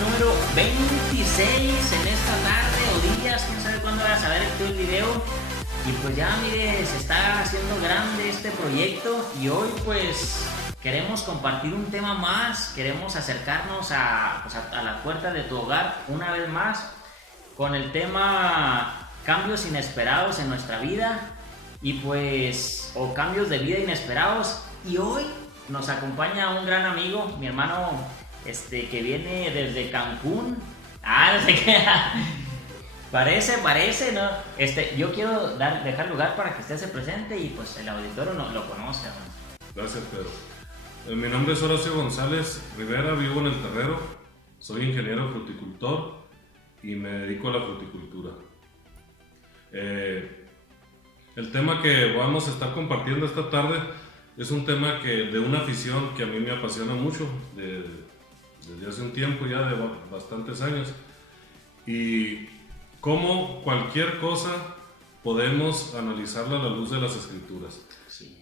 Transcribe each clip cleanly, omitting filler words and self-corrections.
número 26 en esta tarde o días, quién sabe cuándo vas a ver el video. Y pues ya mire, se está haciendo grande este proyecto y hoy pues queremos compartir un tema más, queremos acercarnos a la puerta de tu hogar una vez más con el tema cambios inesperados en nuestra vida y pues, o cambios de vida inesperados. Y hoy nos acompaña un gran amigo, mi hermano que viene desde Cancún. No sé qué. Parece, ¿no? Yo quiero dejar lugar para que usted se presente y pues el auditorio lo conozca, ¿no? Gracias, Pedro. Mi nombre es Horacio González Rivera, vivo en El Terrero, soy ingeniero fruticultor y me dedico a la fruticultura. El tema que vamos a estar compartiendo esta tarde es un tema de una afición que a mí me apasiona mucho desde hace un tiempo ya, de bastantes años, y cómo cualquier cosa podemos analizarla a la luz de las escrituras. Sí.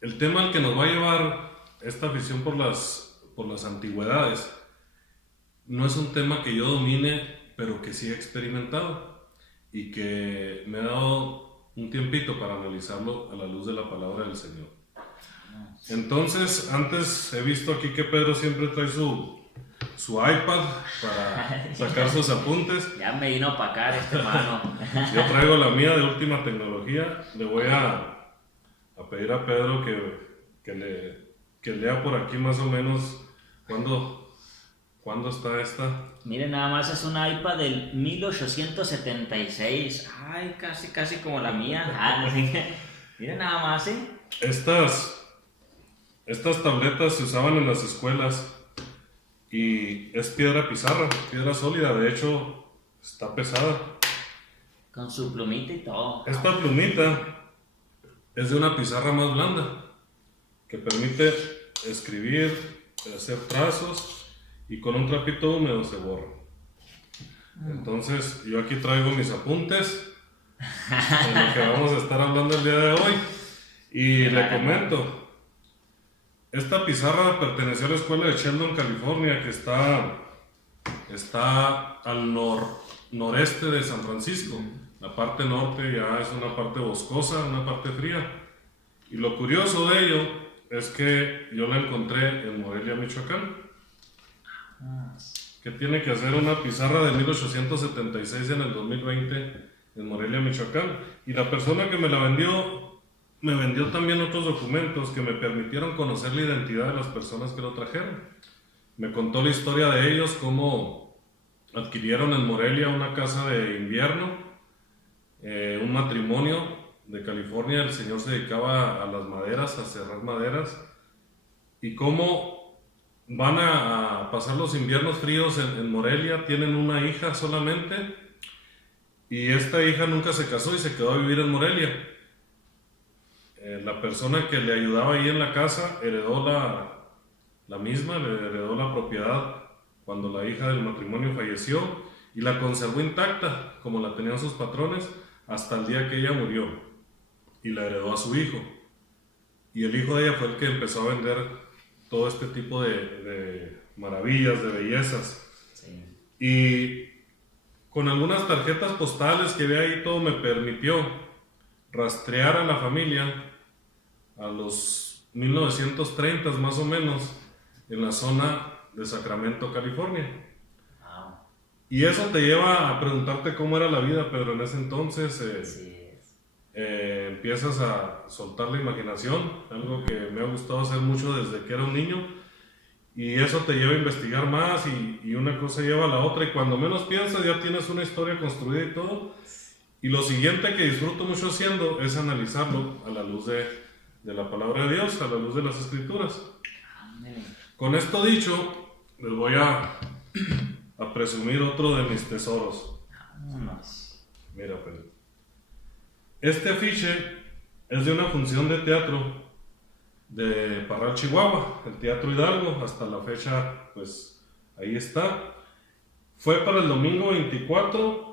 El tema al que nos va a llevar esta afición por las antigüedades no es un tema que yo domine, pero que sí he experimentado y que me ha dado un tiempito para analizarlo a la luz de la palabra del Señor. Entonces, antes he visto aquí que Pedro siempre trae su iPad para sacar sus apuntes. Ya me vino a opacar mano. Yo traigo la mía de última tecnología. Le voy a pedir a Pedro que lea por aquí más o menos cuándo está esta. Miren, nada más es un iPad del 1876. Ay, casi como la mía. Miren nada más, Estas tabletas se usaban en las escuelas y es piedra pizarra, piedra sólida, de hecho está pesada. Con su plumita y todo. Esta plumita es de una pizarra más blanda que permite escribir, hacer trazos y con un trapito húmedo se borra. Entonces yo aquí traigo mis apuntes de lo que vamos a estar hablando el día de hoy y le comento. Esta pizarra perteneció a la escuela de Sheldon, California, que está al noreste de San Francisco. La parte norte ya es una parte boscosa, una parte fría. Y lo curioso de ello es que yo la encontré en Morelia, Michoacán. ¿Qué tiene que hacer una pizarra de 1876 en el 2020 en Morelia, Michoacán? Y la persona que me la vendió me vendió también otros documentos que me permitieron conocer la identidad de las personas que lo trajeron. Me contó la historia de ellos, cómo adquirieron en Morelia una casa de invierno, un matrimonio de California. El señor se dedicaba a las maderas, a cerrar maderas, y cómo van a pasar los inviernos fríos en Morelia. Tienen una hija solamente, y esta hija nunca se casó y se quedó a vivir en Morelia. La persona que le ayudaba ahí en la casa heredó le heredó la propiedad cuando la hija del matrimonio falleció y la conservó intacta como la tenían sus patrones hasta el día que ella murió y la heredó a su hijo. Y el hijo de ella fue el que empezó a vender todo este tipo de maravillas, de bellezas. Sí. Y con algunas tarjetas postales que ve ahí, todo me permitió rastrear a la familia a los 1930 más o menos en la zona de Sacramento, California. Wow. Y eso te lleva a preguntarte cómo era la vida, Pedro, en ese entonces. Empiezas a soltar la imaginación, algo que me ha gustado hacer mucho desde que era un niño, y eso te lleva a investigar más y una cosa lleva a la otra, y cuando menos piensas ya tienes una historia construida y todo. Y lo siguiente que disfruto mucho haciendo es analizarlo a la luz de la palabra de Dios, a la luz de las escrituras. Amén. Con esto dicho, les voy a presumir otro de mis tesoros. Mira, Pedro. Este afiche es de una función de teatro de Parral, Chihuahua, el Teatro Hidalgo. Hasta la fecha, pues ahí está. Fue para el domingo 24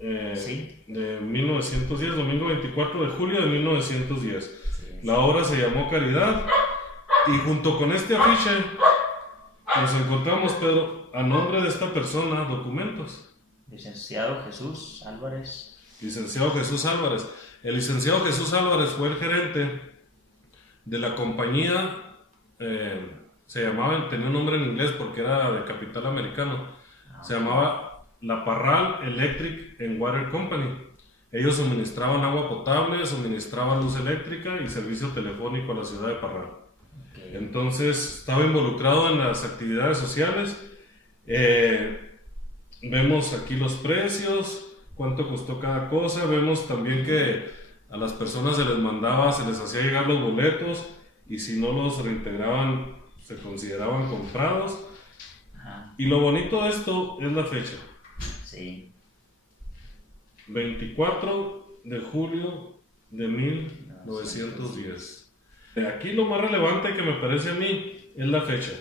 de 1910, domingo 24 de julio de 1910. La obra se llamó Caridad, y junto con este afiche Nos encontramos, Pedro, a nombre de esta persona, documentos. Licenciado Jesús Álvarez. Licenciado Jesús Álvarez. El licenciado Jesús Álvarez fue el gerente de la compañía, tenía un nombre en inglés porque era de capital americano, se llamaba La Parral Electric and Water Company. Ellos suministraban agua potable, suministraban luz eléctrica y servicio telefónico a la ciudad de Parral. Okay. Entonces estaba involucrado en las actividades sociales. Vemos aquí los precios, cuánto costó cada cosa. Vemos también que a las personas se les hacía llegar los boletos y si no los reintegraban se consideraban comprados. Ajá. Y lo bonito de esto es la fecha. Sí. 24 de julio de 1910. Aquí lo más relevante que me parece a mí es la fecha.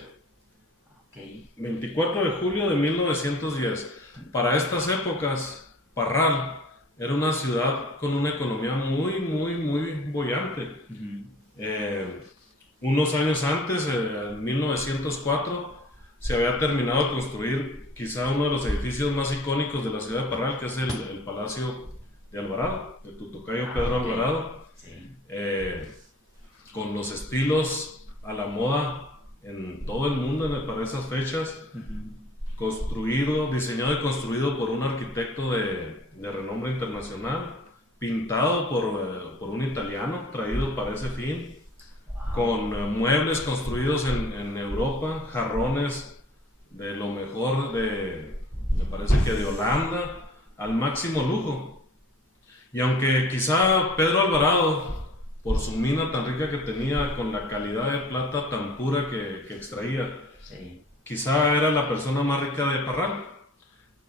Okay. 24 de julio de 1910. Para estas épocas, Parral era una ciudad con una economía muy boyante. Unos años antes, en 1904, se había terminado de construir quizá uno de los edificios más icónicos de la ciudad de Parral, que es el Palacio de Alvarado, de tu tocayo Pedro Alvarado, Sí. Con los estilos a la moda en todo el mundo para esas fechas, diseñado y construido por un arquitecto de renombre internacional, pintado por un italiano traído para ese fin, con muebles construidos en Europa, jarrones de lo mejor me parece que de Holanda, al máximo lujo. Y aunque quizá Pedro Alvarado, por su mina tan rica que tenía, con la calidad de plata tan pura que extraía, Sí. quizá era la persona más rica de Parral,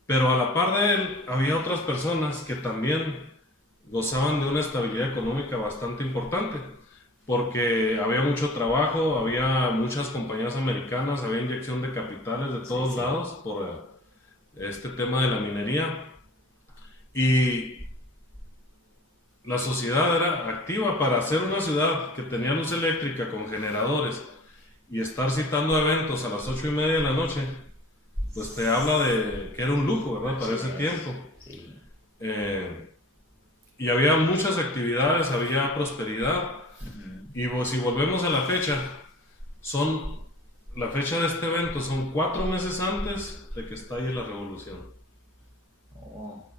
pero a la par de él había otras personas que también gozaban de una estabilidad económica bastante importante, porque había mucho trabajo, había muchas compañías americanas, había inyección de capitales de todos lados por este tema de la minería, y la sociedad era activa. Para hacer una ciudad que tenía luz eléctrica con generadores y estar citando eventos a las 8:30 de la noche, pues te habla de que era un lujo, ¿verdad? Para ese tiempo. Sí. Y había muchas actividades, había prosperidad. Y si volvemos a la fecha, la fecha de este evento son 4 meses antes de que estalle la revolución. Oh.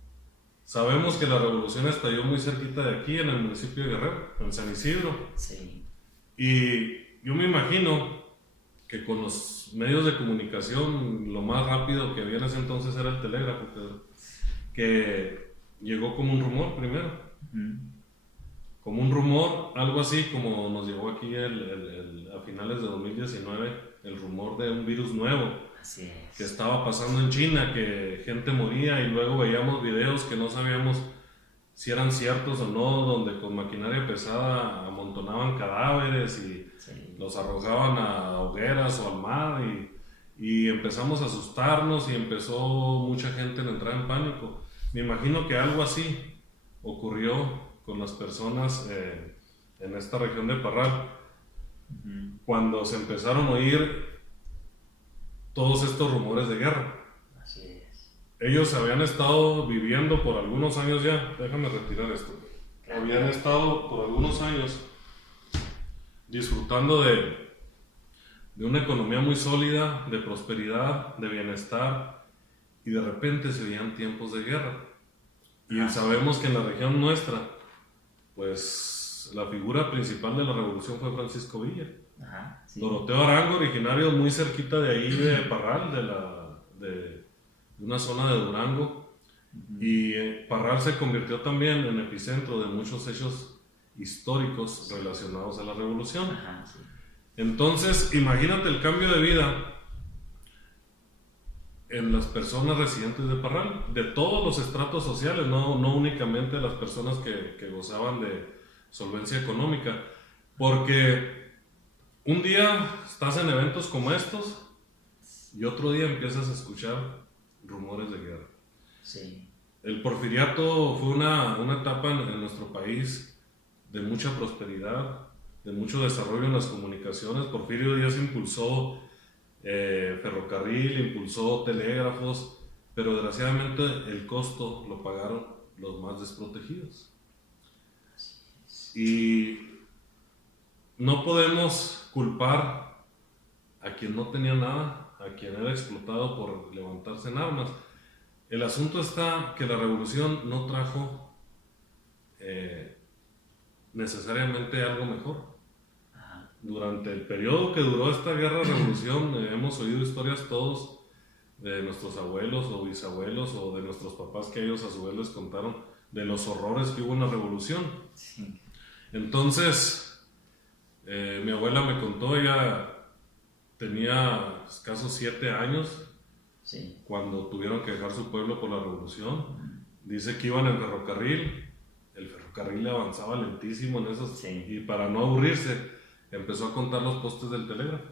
Sabemos que la revolución estalló muy cerquita de aquí, en el municipio de Guerrero, en San Isidro. Sí. Y yo me imagino que con los medios de comunicación, lo más rápido que había en ese entonces era el telégrafo, que llegó como un rumor primero. Como un rumor, algo así como nos llegó aquí a finales de 2019, el rumor de un virus nuevo. Así es. Que estaba pasando en China, que gente moría, y luego veíamos videos que no sabíamos si eran ciertos o no, donde con maquinaria pesada amontonaban cadáveres y los arrojaban a hogueras o al mar, y empezamos a asustarnos y empezó mucha gente a entrar en pánico. Me imagino que algo así ocurrió con las personas en esta región de Parral, cuando se empezaron a oír todos estos rumores de guerra. Así es. Ellos habían estado viviendo por algunos años ya, déjame retirar esto, habían estado por algunos años disfrutando de una economía muy sólida, de prosperidad, de bienestar, y de repente se veían tiempos de guerra. Y sabemos que en la región nuestra, pues la figura principal de la revolución fue Francisco Villa. Ajá, sí. Doroteo Arango, originario muy cerquita de ahí, de Parral, de una zona de Durango. Y Parral se convirtió también en epicentro de muchos hechos históricos relacionados a la revolución. Ajá, sí. Entonces, imagínate el cambio de vida en las personas residentes de Parral, de todos los estratos sociales, no únicamente las personas que gozaban de solvencia económica, porque un día estás en eventos como estos y otro día empiezas a escuchar rumores de guerra. Sí. El porfiriato fue una etapa en nuestro país de mucha prosperidad, de mucho desarrollo en las comunicaciones. Porfirio Díaz impulsó ferrocarril, impulsó telégrafos, pero desgraciadamente el costo lo pagaron los más desprotegidos. Y no podemos culpar a quien no tenía nada, a quien era explotado por levantarse en armas. El asunto está que la revolución no trajo necesariamente algo mejor. Durante el periodo que duró esta guerra-revolución hemos oído historias todos de nuestros abuelos o bisabuelos o de nuestros papás que ellos a su vez les contaron de los horrores que hubo en la revolución. Sí. Entonces, mi abuela me contó, ella tenía escasos 7 años Sí. cuando tuvieron que dejar su pueblo por la revolución. Dice que iban en ferrocarril, el ferrocarril avanzaba lentísimo en esos, Sí. y para no aburrirse empezó a contar los postes del telégrafo.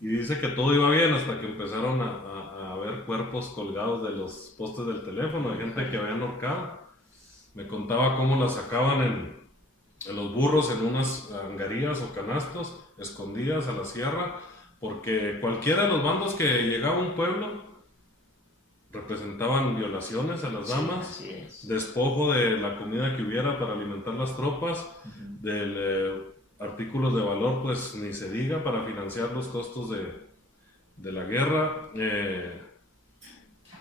Y dice que todo iba bien hasta que empezaron a ver cuerpos colgados de los postes del teléfono, de gente que habían ahorcado. Me contaba cómo las sacaban en los burros en unas angarías o canastos escondidas a la sierra, porque cualquiera de los bandos que llegaba a un pueblo representaban violaciones a las damas, Así es. despojo de la comida que hubiera para alimentar las tropas, del artículos de valor, pues ni se diga, para financiar los costos de la guerra, de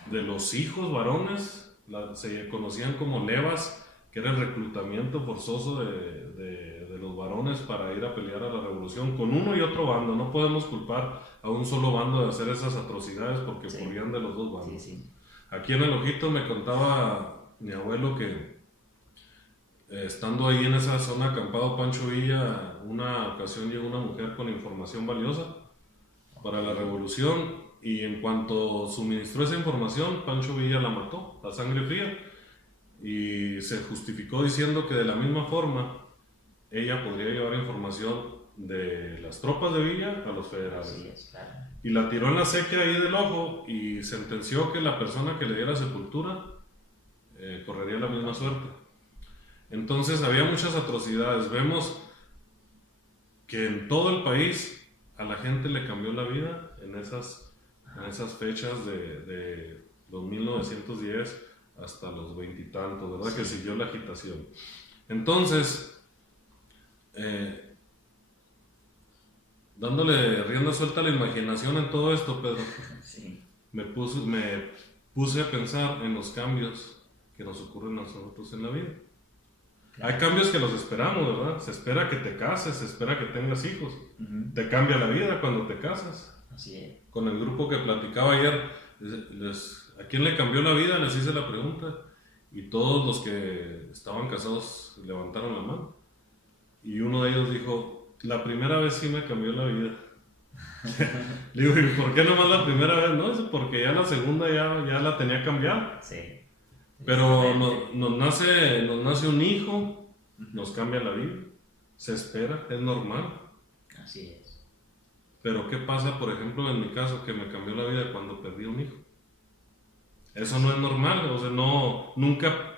los hijos varones, se conocían como levas, que era el reclutamiento forzoso de los varones para ir a pelear a la revolución con uno y otro bando. No podemos culpar a un solo bando de hacer esas atrocidades porque corrían de los dos bandos. Sí, sí. Aquí en el Ojito me contaba mi abuelo que estando ahí en esa zona acampado Pancho Villa, una ocasión llegó una mujer con información valiosa para la revolución, y en cuanto suministró esa información, Pancho Villa la mató a sangre fría, y se justificó diciendo que de la misma forma ella podría llevar información de las tropas de Villa a los federales. Así es, claro. Y la tiró en la sequía ahí del ojo y sentenció que la persona que le diera sepultura correría la misma suerte. Entonces había muchas atrocidades. Vemos que en todo el país a la gente le cambió la vida en esas fechas de los 1910 hasta los 20 y tantos, ¿verdad? Que siguió la agitación. Entonces, dándole rienda suelta a la imaginación en todo esto, Pedro, Sí. me puse a pensar en los cambios que nos ocurren a nosotros en la vida. Hay cambios que los esperamos, ¿verdad? Se espera que te cases, se espera que tengas hijos. Te cambia la vida cuando te casas. Así es. Con el grupo que platicaba ayer, ¿a quién le cambió la vida? Les hice la pregunta. Y todos los que estaban casados levantaron la mano. Y uno de ellos dijo, la primera vez sí me cambió la vida. Le digo, ¿y por qué nomás la primera vez? No, es porque ya la segunda ya la tenía cambiada. Sí. Pero nos nace un hijo, nos cambia la vida, se espera, es normal. Así es. Pero ¿qué pasa, por ejemplo, en mi caso, que me cambió la vida cuando perdí un hijo? Eso no es normal, o sea, nunca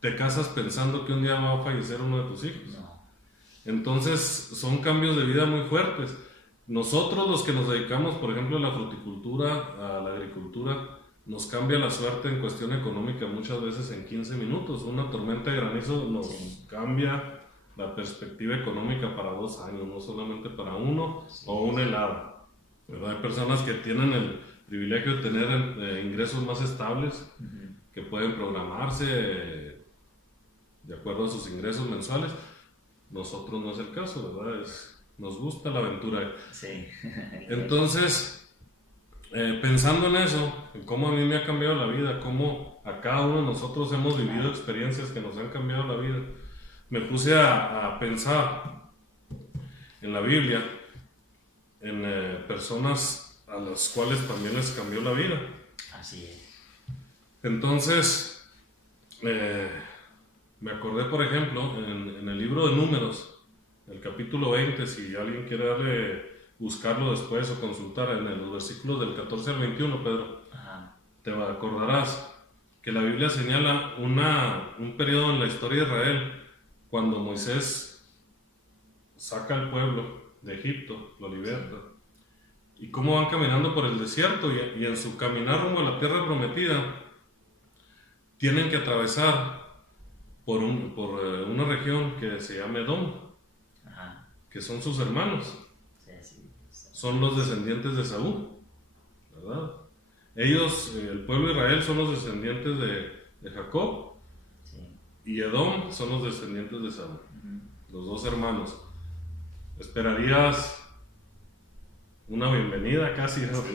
te casas pensando que un día va a fallecer uno de tus hijos. No. Entonces son cambios de vida muy fuertes. Nosotros los que nos dedicamos, por ejemplo, a la fruticultura, a la agricultura, nos cambia la suerte en cuestión económica muchas veces en 15 minutos. Una tormenta de granizo nos cambia la perspectiva económica para 2 años, no solamente para uno o una helada, ¿verdad? Hay personas que tienen el privilegio de tener ingresos más estables, que pueden programarse de acuerdo a sus ingresos mensuales. Nosotros no es el caso, ¿verdad? Nos gusta la aventura. Sí. Entonces, pensando en eso, en cómo a mí me ha cambiado la vida, cómo a cada uno de nosotros hemos vivido experiencias que nos han cambiado la vida, me puse a pensar en la Biblia, en personas a las cuales también les cambió la vida. Así es. Entonces, me acordé, por ejemplo, en el libro de Números, el capítulo 20, si alguien quiere buscarlo después o consultar en los versículos del 14 al 21, Pedro, te acordarás que la Biblia señala un periodo en la historia de Israel cuando Moisés saca al pueblo de Egipto, lo liberta, y cómo van caminando por el desierto y en su caminar rumbo a la tierra prometida tienen que atravesar por una región que se llama Edom, Ajá. que son sus hermanos, Sí. son los descendientes de Saúl, ¿verdad? Ellos, el pueblo de Israel, son los descendientes de Jacob, Sí. y Edom son los descendientes de Saúl, Ujú. los dos hermanos. Esperarías una bienvenida casi, ¿no? Sí,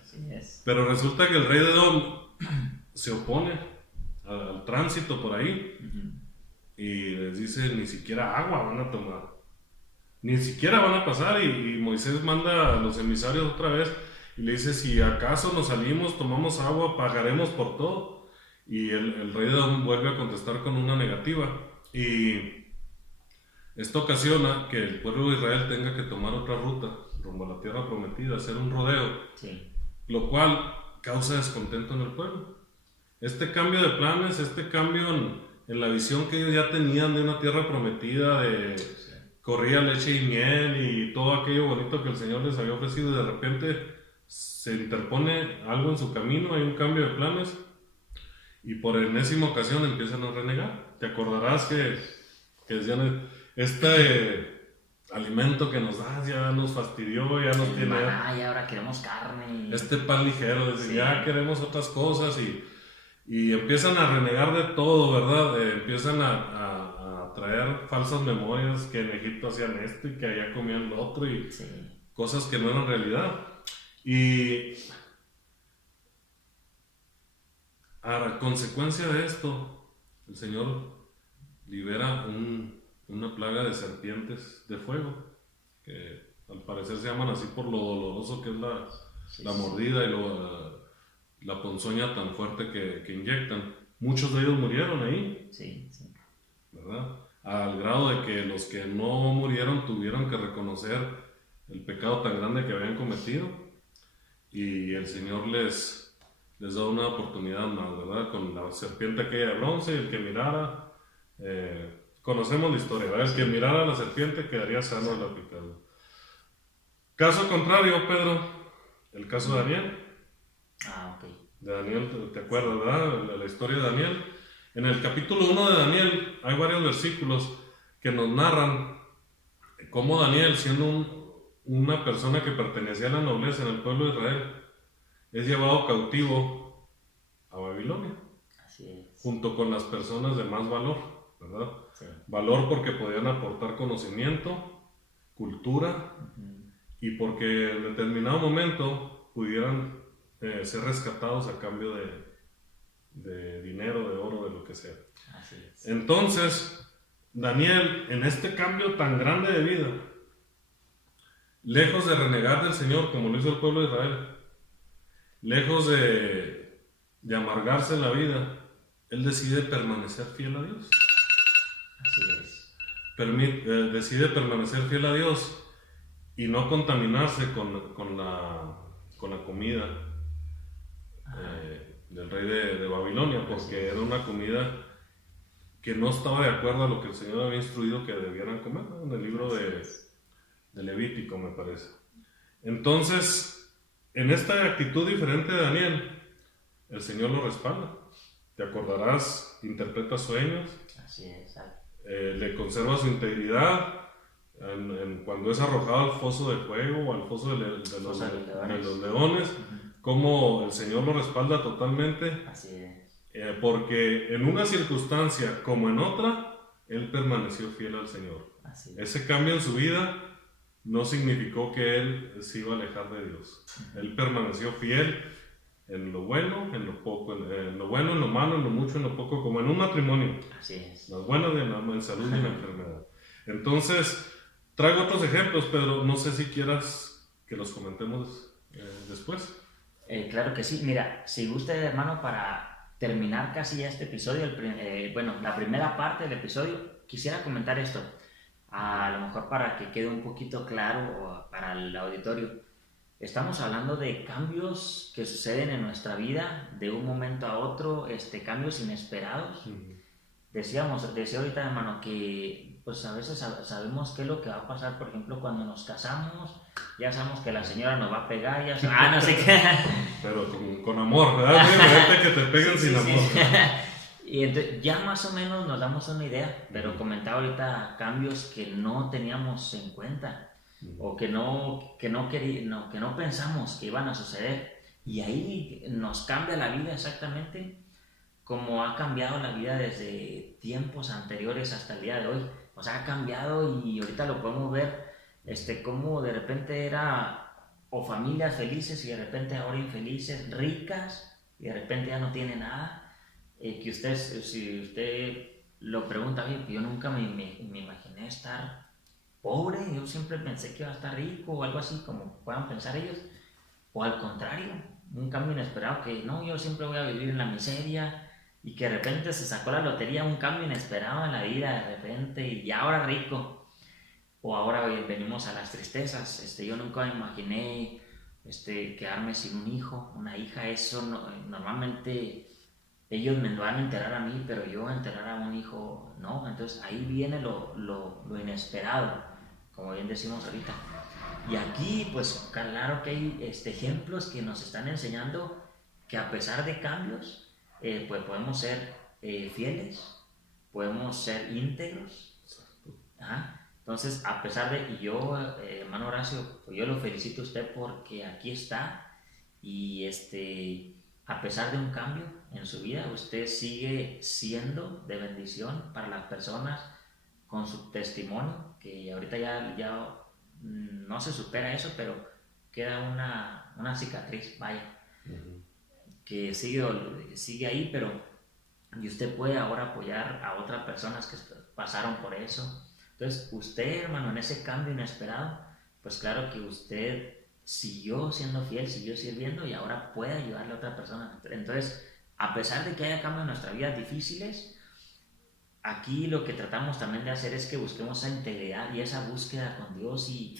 así es. Pero resulta que el rey de Edom se opone al tránsito por ahí Ujú. y les dice: ni siquiera agua van a tomar, ni siquiera van a pasar. Y Moisés manda a los emisarios otra vez y le dice: si acaso nos salimos, tomamos agua, pagaremos por todo. Y el rey de Edom vuelve a contestar con una negativa, y esto ocasiona que el pueblo de Israel tenga que tomar otra ruta rumbo a la tierra prometida, hacer un rodeo, Sí. lo cual causa descontento en el pueblo. Este cambio de planes, este cambio en la visión que ellos ya tenían de una tierra prometida, de corría leche y miel y todo aquello bonito que el Señor les había ofrecido, y de repente se interpone algo en su camino, hay un cambio de planes, y por enésima ocasión empiezan a renegar. Te acordarás que decían: este alimento que nos das ya nos fastidió, ya nos tiene... Y ahora queremos carne. Este pan ligero, Sí. ya queremos otras cosas, y empiezan a renegar de todo, ¿verdad? Empiezan a traer falsas memorias, que en Egipto hacían esto y que allá comían lo otro, y Sí. cosas que no eran realidad. Y a consecuencia de esto, el Señor libera una plaga de serpientes de fuego, que al parecer se llaman así por lo doloroso que es la mordida y la ponzoña tan fuerte que inyectan. Muchos de ellos murieron ahí, Sí. ¿verdad? Al grado de que los que no murieron tuvieron que reconocer el pecado tan grande que habían cometido, y el Señor les da una oportunidad más, ¿verdad? Con la serpiente aquella de bronce, y el que mirara, conocemos la historia, ¿verdad? El que mirara a la serpiente quedaría sano de la picadura. Caso contrario, Pedro, el caso de Daniel. Ok. De Daniel, ¿te acuerdas, verdad? La historia de Daniel. En el capítulo 1 de Daniel hay varios versículos que nos narran cómo Daniel, siendo una persona que pertenecía a la nobleza en el pueblo de Israel, es llevado cautivo a Babilonia, Así es. junto con las personas de más valor, ¿verdad? Sí. Valor porque podían aportar conocimiento, cultura, y porque en determinado momento pudieran ser rescatados a cambio de dinero, de oro, de lo que sea. Así es. Entonces, Daniel, en este cambio tan grande de vida, lejos de renegar del Señor como lo hizo el pueblo de Israel, lejos de amargarse la vida, él decide permanecer fiel a Dios. Así es. Decide permanecer fiel a Dios y no contaminarse con la comida del rey de Babilonia, porque era una comida que no estaba de acuerdo a lo que el Señor había instruido que debieran comer, ¿no? En el libro de Levítico, me parece. Entonces, en esta actitud diferente de Daniel, el Señor lo respalda. Te acordarás, interpreta sueños. Así es. Le conserva su integridad cuando es arrojado al foso de fuego o al foso de los leones, como el Señor lo respalda totalmente. Así es. Porque en una circunstancia como en otra, él permaneció fiel al Señor. Así es. Ese cambio en su vida no significó que él se iba a alejar de Dios. Él permaneció fiel en lo bueno, en lo poco, en lo bueno, en lo malo, en lo mucho, en lo poco, como en un matrimonio. Así es. Las buenas en salud y en enfermedad. Entonces, traigo otros ejemplos, pero no sé si quieras que los comentemos después. Claro que sí. Mira, si gusta, hermano, para terminar casi ya este episodio, la primera parte del episodio, quisiera comentar esto. A lo mejor para que quede un poquito claro para el auditorio. Estamos hablando de cambios que suceden en nuestra vida de un momento a otro, cambios inesperados. Decía ahorita, hermano, que pues a veces sabemos qué es lo que va a pasar, por ejemplo, cuando nos casamos, ya sabemos que la señora nos va a pegar, ya no sé qué. Pero con amor, ¿verdad? Es diferente que te peguen sin amor. Y entonces ya más o menos nos damos una idea, pero comentaba ahorita cambios que no teníamos en cuenta o que no pensamos que iban a suceder, y ahí nos cambia la vida exactamente como ha cambiado la vida desde tiempos anteriores hasta el día de hoy. O sea, ha cambiado, y ahorita lo podemos ver, como de repente era o familias felices y de repente ahora infelices, ricas y de repente ya no tiene nada. Que usted, si usted lo pregunta, yo nunca me imaginé estar pobre, yo siempre pensé que iba a estar rico o algo así como puedan pensar ellos, o al contrario, un cambio inesperado, que no, yo siempre voy a vivir en la miseria, y que de repente se sacó la lotería, un cambio inesperado en la vida de repente, y ahora rico. O ahora venimos a las tristezas. Yo nunca me imaginé quedarme sin un hijo, una hija. Eso normalmente ellos me lo van a enterrar a mí, pero yo enterrar a un hijo no. Entonces ahí viene lo inesperado, como bien decimos ahorita. Y aquí pues claro que hay ejemplos que nos están enseñando que a pesar de cambios, pues podemos ser fieles, podemos ser íntegros. Entonces, a pesar de, y yo, hermano Horacio, pues yo lo felicito a usted porque aquí está, y a pesar de un cambio en su vida, usted sigue siendo de bendición para las personas con su testimonio, que ahorita ya no se supera eso, pero queda una cicatriz, vaya. Que sigue ahí, pero y usted puede ahora apoyar a otras personas que pasaron por eso. Entonces usted, hermano, en ese cambio inesperado, pues claro que usted siguió siendo fiel, siguió sirviendo, y ahora puede ayudarle a otra persona. Entonces, a pesar de que haya cambios en nuestras vidas difíciles, aquí lo que tratamos también de hacer es que busquemos esa integridad y esa búsqueda con Dios, y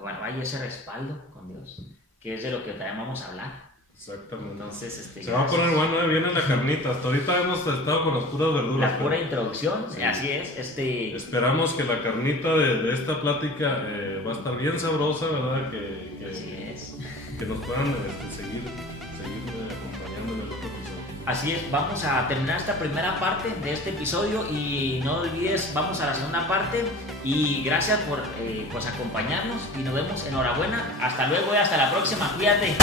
bueno, hay ese respaldo con Dios, que es de lo que también vamos a hablar. Exactamente. Entonces, se va a poner bueno, viene la carnita. Hasta ahorita hemos estado con las puras verduras. La pura introducción, sí. Así es. Esperamos que la carnita de esta plática va a estar bien sabrosa, ¿verdad? Así es. Que nos puedan seguir acompañando en el otro episodio. Así es, vamos a terminar esta primera parte de este episodio, y no olvides, vamos a la segunda parte, y gracias por pues acompañarnos, y nos vemos. Enhorabuena, hasta luego y hasta la próxima, cuídate.